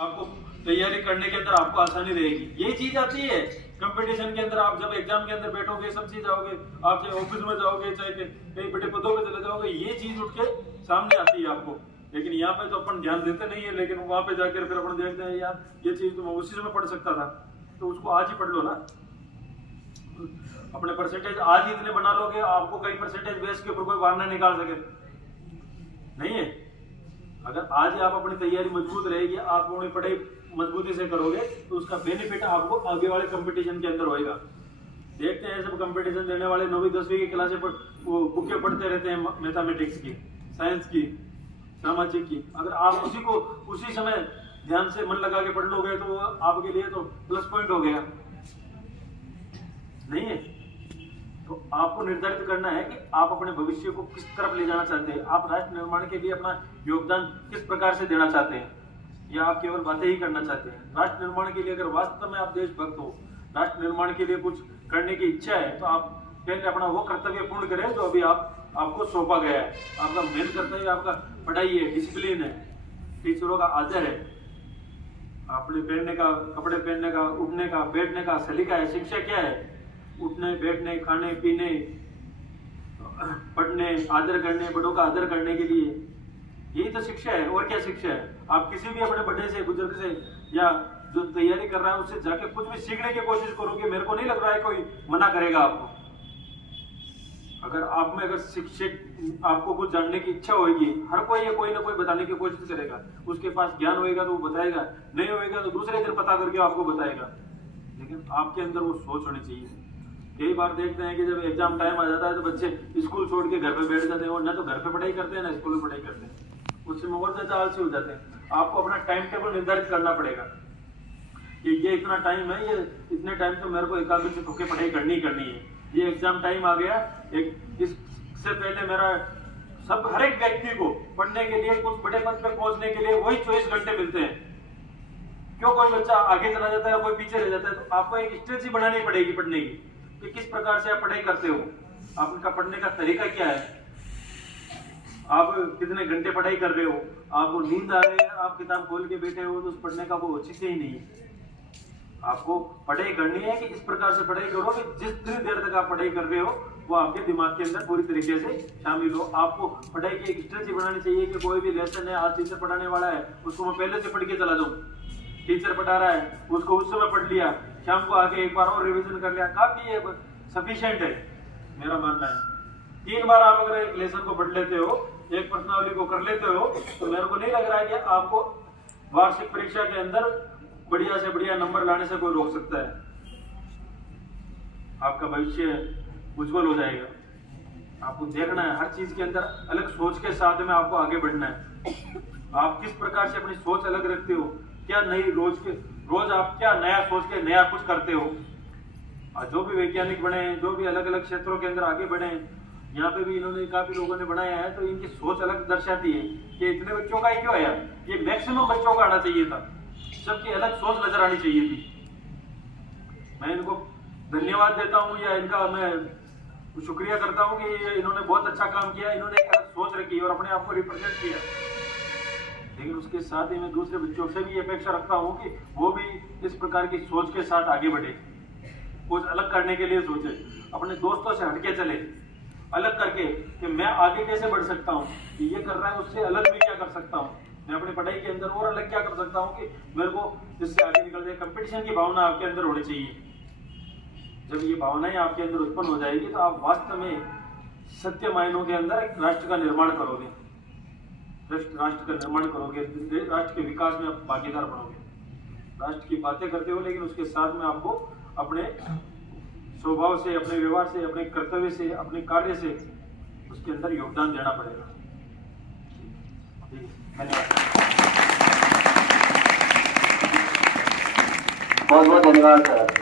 आपको तैयारी करने के अंदर आपको आसानी रहेगी। यही चीज आती है कंपटीशन के अंदर। आप जब एग्जाम के अंदर बैठोगे, सब चीज आओगे, आप चाहे ऑफिस में जाओगे, चाहे कहीं बड़े पदों पे चले जाओगे, ये चीज उठ के सामने आती है आपको। लेकिन यहाँ पे तो अपन ध्यान देते नहीं है, लेकिन वहां पे जाकर फिर अपन देखते हैं यार ये चीज तो मैं उसी समय पढ़ सकता था, तो उसको आज ही पढ़ लो ना। अपने परसेंटेज आज ही इतने बना लोगे, आपको कई परसेंटेज बेस के ऊपर कोई बाहर नहीं निकाल सके, नहीं है। अगर आज ही आप अपनी तैयारी मजबूत रहेगी, आप अपनी पढ़ाई मजबूती से करोगे, तो उसका बेनिफिट आपको आगे वाले कंपटीशन के अंदर होएगा। देखते हैं सब कंपटीशन देने वाले 9वीं 10वीं की क्लासे पर वो बुकें पढ़ते रहते हैं मैथमेटिक्स की, साइंस की, सामाजिक की। अगर आप उसी को उसी समय ध्यान से मन लगा के पढ़ लोगे तो आपके लिए तो प्लस पॉइंट हो गया, नहीं है। तो आपको निर्धारित करना है कि आप अपने भविष्य को किस तरफ ले जाना चाहते हैं, आप राष्ट्र निर्माण के लिए अपना योगदान किस प्रकार से देना चाहते हैं, या आप केवल बातें ही करना चाहते हैं। राष्ट्र निर्माण के लिए अगर वास्तव में आप देशभक्त हो, राष्ट्र निर्माण के लिए कुछ करने की इच्छा है, तो आप पहले अपना वो कर्तव्य पूर्ण करें जो अभी आपको सौंपा गया है। आपका मेन कर्तव्य आपका पढ़ाई है, डिसिप्लिन है, टीचरों का आदर है, अपने पहनने का, कपड़े पहनने का, उठने का, बैठने का सलीका है। शिक्षा क्या है? उठने, बैठने, खाने पीने, पढ़ने, आदर करने, बड़ों का आदर करने के लिए, यही तो शिक्षा है। और क्या शिक्षा है? आप किसी भी अपने बड़े से, बुजुर्ग से, या जो तैयारी कर रहा है उससे जाके कुछ भी सीखने की कोशिश करोगे, मेरे को नहीं लग रहा है कोई मना करेगा आपको। अगर आप में अगर शिक्षक आपको कुछ जानने की इच्छा होगी, हर कोई या कोई ना कोई बताने की कोशिश करेगा। उसके पास ज्ञान होएगा तो वो बताएगा, नहीं होएगा तो दूसरे दिन पता करके आपको बताएगा। लेकिन आपके अंदर वो सोच होनी चाहिए। कई बार देखते हैं कि जब एग्जाम टाइम आ जाता है तो बच्चे स्कूल छोड़ के घर पे बैठ जाते हैं, और ना तो घर पे पढ़ाई करते हैं ना स्कूल में पढ़ाई करते हैं। उससे और ज्यादा आलसी हो जाते हैं। आपको अपना टाइम टेबल निर्धारित करना पड़ेगा कि ये इतना टाइम है, ये इतने टाइम तो मेरे को एकाग्र से होकर पढ़ाई करनी ही करनी है। ये एग्जाम टाइम आ गया, इससे पहले मेरा हर एक व्यक्ति को पढ़ने के लिए, कुछ बड़े पद पे पहुंचने के लिए वही 24 घंटे मिलते हैं। क्यों कोई बच्चा आगे चला जाता है, कोई पीछे रह जाता है? तो आपको एक स्ट्रेटजी बनानी पड़ेगी पढ़ने की, कि किस प्रकार से आप पढ़ाई करते हो, आपका पढ़ने का तरीका क्या है, आप कितने घंटे पढ़ाई कर रहे हो, आपको नींद आ रही है, आप किताब खोल के बैठे हो, तो उस पढ़ने का वो औचित्य ही नहीं है। आपको पढ़ाई करनी है कि इस प्रकार से पढ़ाई करो कि जितनी देर तक आप पढ़ाई कर रहे हो वो आपके दिमाग के अंदर पूरी तरीके से शामिल हो। आपको पढ़ाई की एक स्ट्रेटजी बनानी चाहिए कि कोई भी लेसन है, आज टीचर पढ़ाने वाला है, उसको मैं पहले से पढ़ के चला जाऊं। टीचर पढ़ा रहा है, उसको उस समय पढ़ लिया, शाम को आके एक बार और रिवीजन कर लिया, काफी है, सफिशिएंट है, मेरा मानना है। 3 बार आप अगर एक लेसन को पढ़ लेते हो, एक प्रश्नावली को कर लेते हो, तो मेरे को नहीं लग रहा है कि आपको वार्षिक परीक्षा के अंदर बढ़िया से बढ़िया नंबर लाने से कोई रोक सकता है। आपका भविष्य उज्जवल हो जाएगा। आपको देखना है, हर चीज के अंदर अलग सोच के साथ में आपको आगे बढ़ना है। आप किस प्रकार से अपनी सोच अलग रखते हो, क्या नई रोज आप क्या नया सोच के नया कुछ करते हो। जो भी वैज्ञानिक बने, जो भी अलग अलग क्षेत्रों के अंदर आगे बढ़े, यहाँ पे भी इन्होंने काफी लोगों ने बनाया है, तो इनकी सोच अलग दर्शाती है कि इतने बच्चों का ही क्यों आया, ये मैक्सिमम बच्चों का आना चाहिए था, सबकी अलग सोच नजर आनी चाहिए थी। मैं इनको धन्यवाद देता हूँ, या इनका मैं शुक्रिया करता हूँ कि इन्होंने बहुत अच्छा काम किया, इन्होंने एक अलग सोच रखी और अपने आप को रिप्रेजेंट किया। लेकिन उसके साथ ही मैं दूसरे बच्चों से भी अपेक्षा रखता हूँ कि वो भी इस प्रकार की सोच के साथ आगे बढ़े, कुछ अलग करने के लिए सोचे, अपने दोस्तों से हटके चले, अलग करके कि मैं आगे कैसे बढ़ सकता हूँ, कि ये कर रहा है उससे अलग भी क्या कर सकता हूँ, मैं अपनी पढ़ाई के अंदर और अलग क्या कर सकता हूँ कि मेरे को इससे आगे निकल जाए। कंपटीशन की भावना आपके अंदर होनी चाहिए। जब ये भावनाएं आपके अंदर उत्पन्न हो जाएगी तो आप वास्तव में सत्य मायनों के अंदर एक राष्ट्र का निर्माण करोगे, राष्ट्र का निर्माण करोगे, राष्ट्र के विकास में आप भागीदार बनोगे। राष्ट्र की बातें करते हो, लेकिन उसके साथ में आपको अपने स्वभाव से, अपने व्यवहार से, अपने कर्तव्य से, अपने कार्य से उसके अंदर योगदान देना पड़ेगा। धन्यवाद। बहुत बहुत धन्यवाद सर।